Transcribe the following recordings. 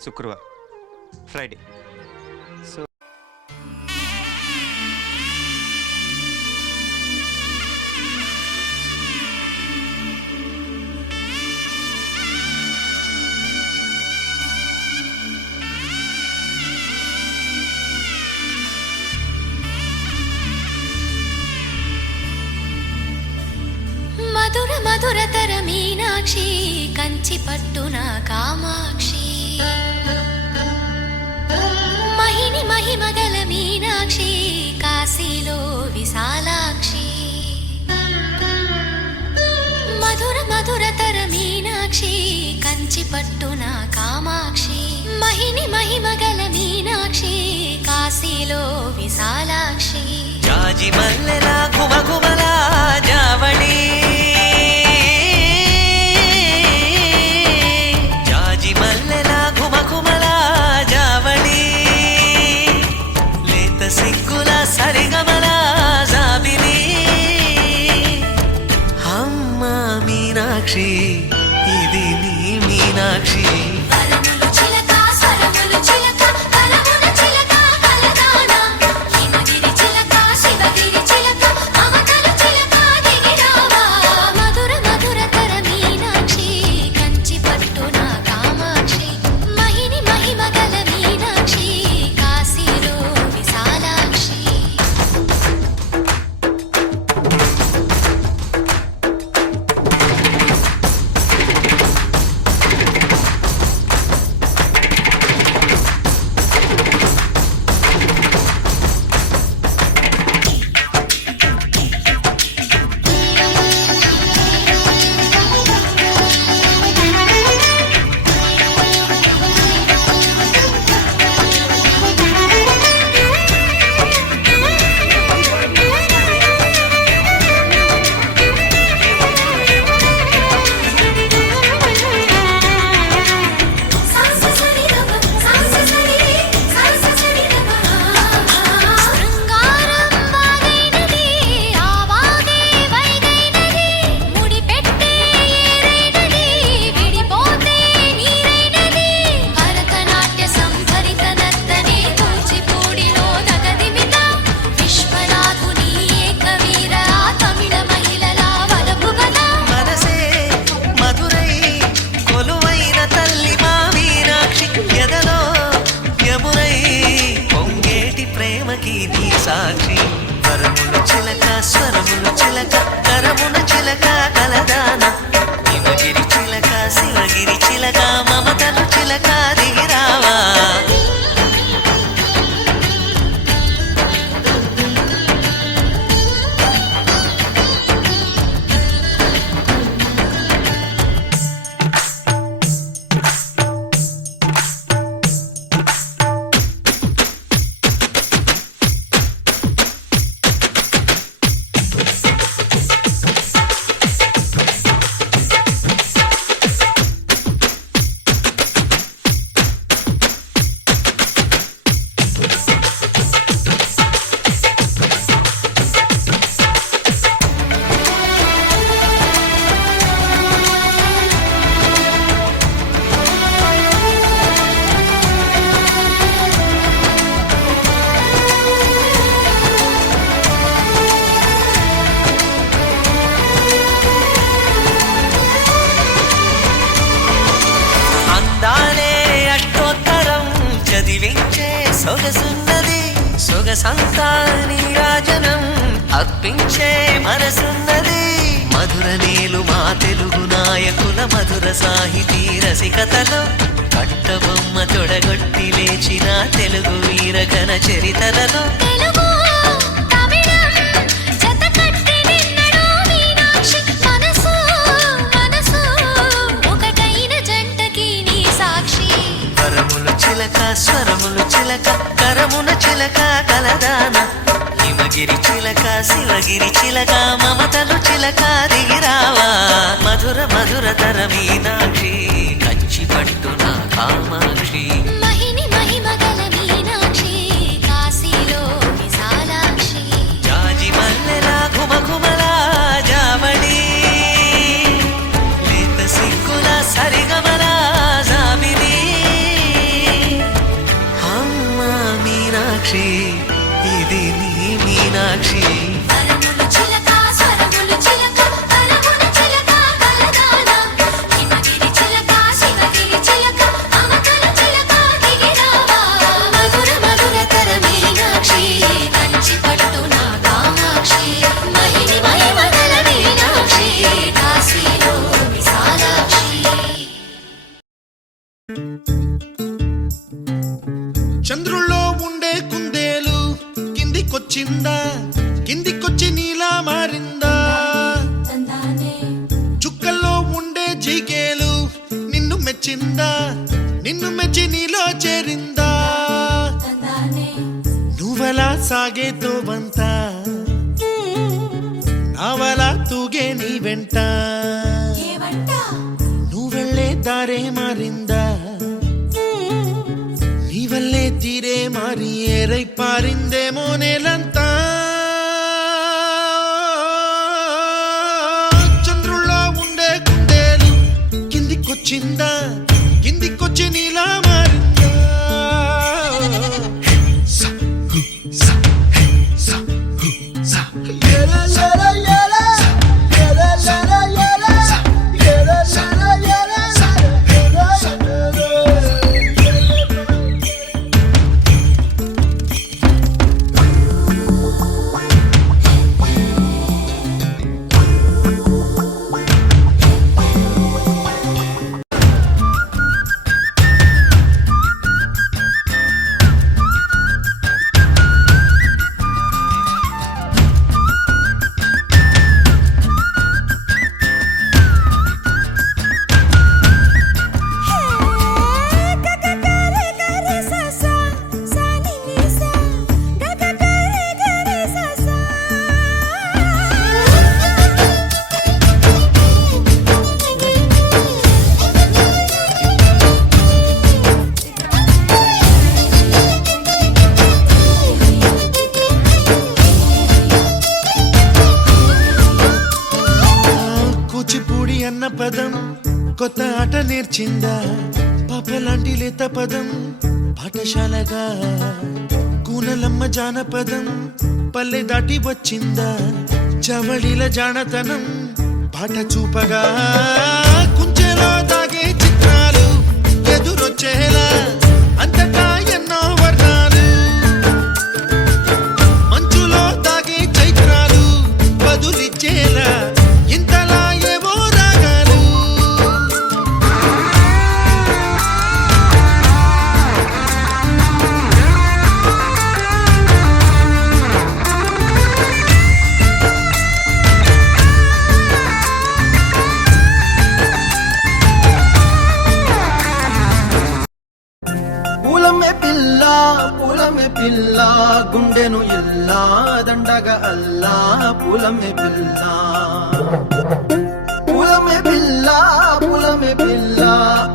శుక్రవారం, Friday. So మధుర మధురతర మీనాక్షి కంచి పట్టున కామాక్షి మహిని మహిమగల మీనాక్షి కాశీలో విశాలాక్షి మధుర మధురతర మీనాక్షి కంచి పట్టున కామాక్షి మహిని మహిమగల మీనాక్షి కాశీలో విశాలాక్షి జాజి మల్లెలా గుమగుమలా జావళి సరిగమల జాబిలి అమ్మ మీనాక్షి ఇది నీ మీనాక్షి సాక్షి వరముల చిలక స్వరముల చిలక కరమున చిలక కలదాన హిమగిరి చిలక శివగిరి చిలక మమతలు చిలక దిగిరావా సొగసున్నది సొగసంతా నీరాజనం అర్పించే మనసున్నది మధుర నీలు మా తెలుగు నాయకుల మధుర సాహితీ రసికతలో కట్టబొమ్మ తొడగొట్టి లేచిన తెలుగు వీరగణ చరితలలో స్వరములు చిలక కరమున చిలక కలదాన హిమగిరి చిలక శివగిరి చిలక మమతలు చిలక దిగిరావా మధుర మధుర తర మీనాక్షి కంచి పట్టున కామాక్షి మహిని మహిమగల మీనాక్షి కాశీలో విశాలాక్షి జాజి మల్లెలా ఘుమఘుమలా జావళి లేత సిగ్గుల సరిగమలా జాబిలి ఇది నీ మీనాక్షి వరములు చిలక స్వరములు చిలక కలమున చిలక కలదాన హిమగిరి చిలక శివగిరి చిలక అమకల చిలక దిగిరావా మధుర మధుర తర మీనాక్షి కంచి పట్టున కామాక్షి మహిని మహిమగల మీనాక్షి కాశీలో విశాలాక్షి చంద్రుల్లో ఉండే కుందేలు కిందికొచ్చిందా కిందికొచ్చి నీలా మారిందా చుక్కల్లో ఉండే జీకేలు నిన్ను మెచ్చిందా నిన్ను మెచ్చి నీలో చేరిందా నువ్వలా సాగేతో వంత నావలా తూగే నీ వెంట నువ్వెళ్ళే దారే మారిందా నీవల్లే తీరే మారి ఏరై పారిందేమో నేలంతా చంద్రుల్లో ఉండే కుందేలు కిందికొచ్చిందా కిందికొచ్చి నీలా మారిందా స, హు, స, హే, స, హు, స. ఏలా, ఏలా, ఏలా. ఏలా, ఏలా, ఏలా. ఏలా, ఏలా, ఏలా. ఏలా, ఏలా. కూచిపూడి అన్న పదం కొత్త ఆట నేర్చిందా పాపలాంటి లేత పదం పాఠశాలగా కూనలమ్మ జానపదం పల్లె దాటి వచ్చిందా చవళిల జానతనం పాట చూపగా కుంచెలో దాగే చిత్రాలు ఎదురొచ్చేలా అంతటా ఎన్నో వర్ణాలు మంచులో దాగే చైత్రాలు బదులిచ్చేలా ఇంతలా ఏవో రాగాలు పూలమే పిల్ల గుండెను ఇల్లా దండగా అల్లా పూలమే పిల్ల పూలమే పిల్ల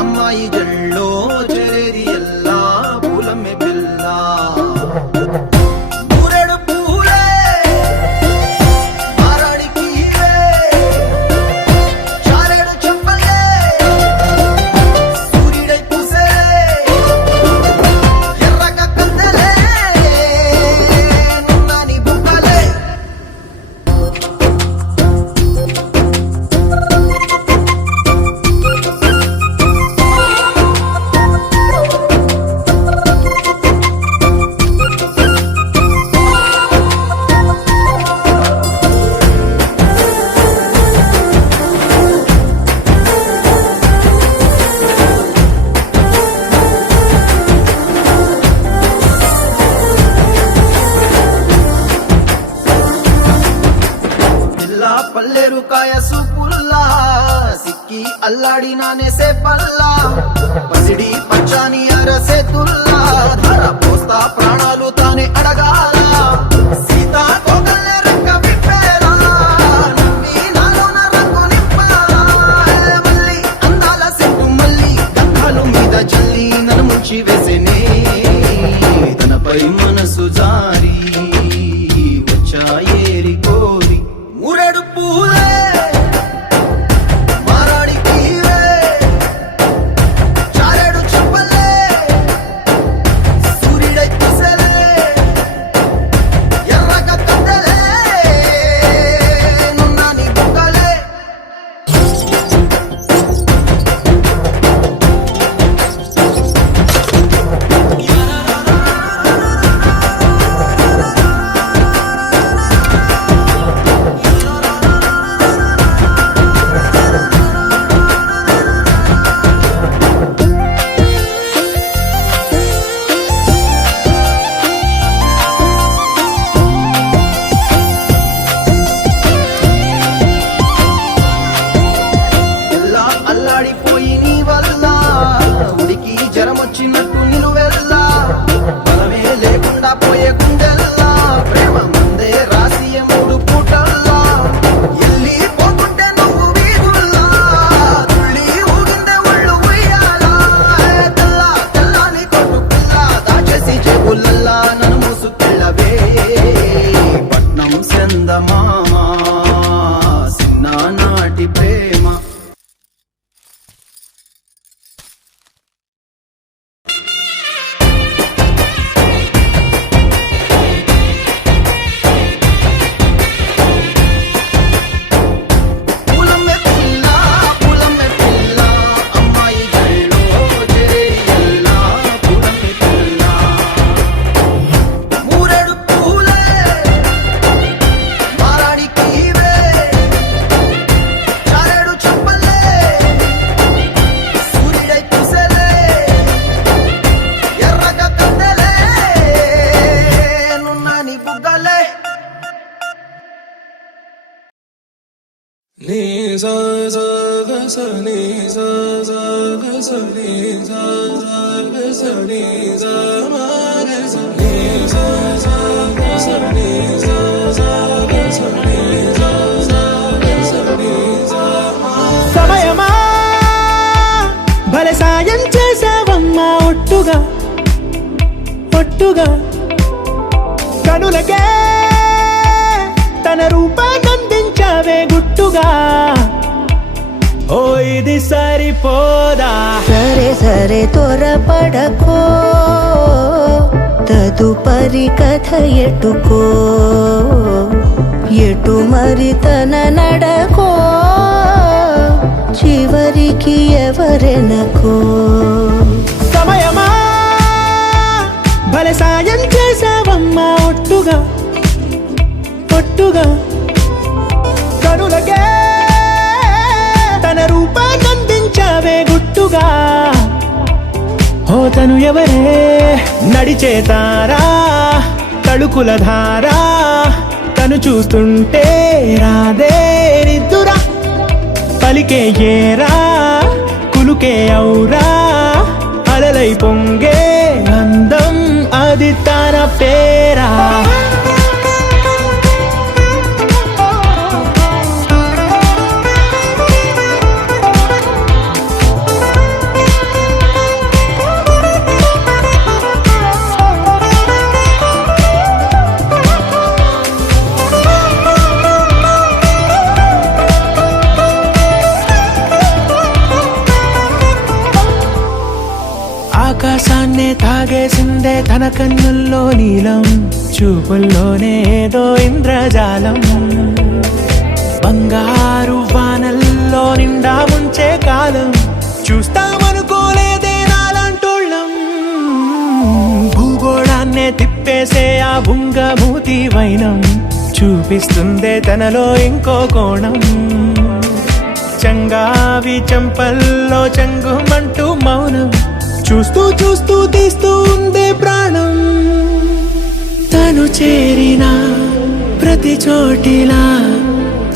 అమ్మాయి జల్లో చేరేది ఎల్లా పూలమే పిల్ల ఊరెడు పూలే మారాడికి చారెడు చెప్పలే సూర్యుడై పూసే ఎర్రగా కందలే నున్నాని బుక్కలే పల్లెరుకాయ సూపుల్లా సిక్కి అల్లాడి నానేసే పల్లా పసిడి పచ్చాని అరసే తుల్లా ధర పోస్తా ప్రాణాలు తానే అడగాల సీతా కోకల్లే రెక్క విప్పేలా నవ్వి నాలోన రంగు నింపాలా మళ్ళీ అందాల సెట్టు మళ్ళీ గంధాలు మీద జల్లి నన్ను ముంచి వేసేనే తనపై మనసు జారి వచ్చాయేరి కోరి ఊరెడు పూలే మారాడికి చారెడు చెప్పలే సూర్యుడై పూసలే పట్నం చందమామ చిన్ననాటి ప్రేమ. పులమ్మె పిల్ల పులమ్మె పిల్ల అమ్మాయి జల్లో చేరియల్ల పులమ్మె పిల్ల. మూరెడు పూలే మారాడికి ఇవే చారెడు చెప్పలే సూర్యుడై కుసలే ఎర్రగా కన్నెలే నున్నని బుగ్గలే. నీ సా సా గ స నీ సా సా గ స నీ సా సా గ స నీ సా మా గ స నీ సా సా గ స నీ సా సా గ స నీ సా సా గ స నీ సా మా. సమయమా భలే సాయం చేసావమ్మా ఒట్టుగా ఒట్టుగా కనులకే తన రూపాన్నందించావే గుట్టుగా. ఓ ఇది సరిపోదా సరే సరే త్వరపడకో తదుపరి కథ ఎటుకో ఎటు మరి తన నడకో చివరికి ఎవరెనకో. సమయమా భలే సాయం చేసావమ్మా ఒట్టుగా ఒట్టుగా కనులకే తన రూపాన్నందించావే గుట్టుగా. ఓ తను ఎవరే నడిచే తారా తళుకుల ధారా తను చూస్తుంటే రాదే నిద్దురా పలికే ఏరా కులుకే ఔరా అలలై పొంగే అందం అది తన పేరా. ఆకాశాన్నే తాగేసిందే తన కన్నుల్లో నీలం చూపుల్లోనే ఏదో ఇంద్రజాలం. బంగారు వానల్లో నిండా ముంచే కాలం చూస్తామనుకోలేదే నాలాంటోళ్ళం. భూగోళాన్నే తిప్పేసే ఆ బుంగమూతి వైనం చూపిస్తుందే తనలో ఇంకో కోణం. చంగావి చంపల్లో చంగుమంటూ మౌనం చూస్తూ చూస్తూ తీస్తూ ఉందే ప్రాణం. తను చేరిన ప్రతి చోటిలా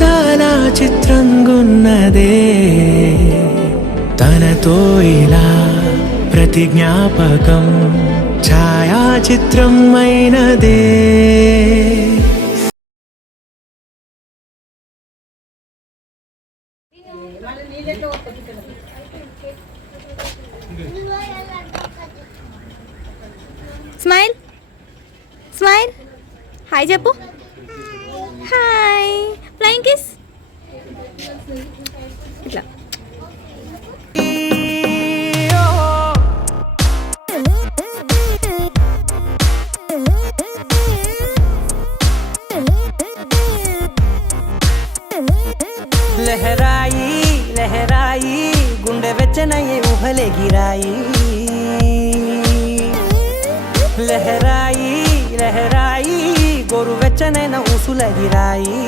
చాలా చిత్రంగున్నదే తనతో ఇలా ప్రతి జ్ఞాపకం ఛాయాచిత్రం అయినదే. స్మైల్ స్మైల్ హాయ్ చెప్పు. హాయ్ ఫ్లయింగ్ కిస్ ఇట్లా. లహరాయి లహరాయి గుండె వెచ్చనయ్యే ఊహలే గిరాయి. లహరాయి లహరాయి గోరు వెచ్చనైన ఊసులగిరాయి.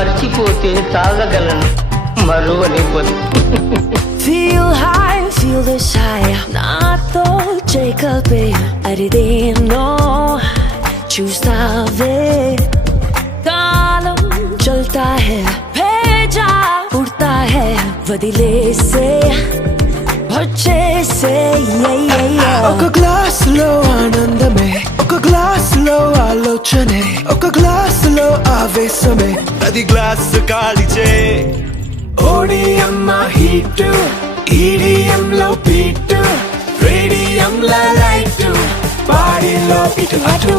మర్చిపోతే తాగగలను మరువనివ్వదు Feel high, feel the high నాతో చేకల్పే అరిదేనో చూస్తావే కాలం చల్తా హై భేజా ఉడతా హై వదిలేసే వచ్చేసే ఒక గ్లాస్ లో ఆనందమే ఒక గ్లాస్ లో ఆలోచనే ఒక గ్లాస్ లో ఆవేశమే అది గ్లాస్ కాలిచే ఓడిఎం హీట్ ఈడిఎం లో బీట్ రేడియం లో లైట్ బాడీలో ఇటు అటు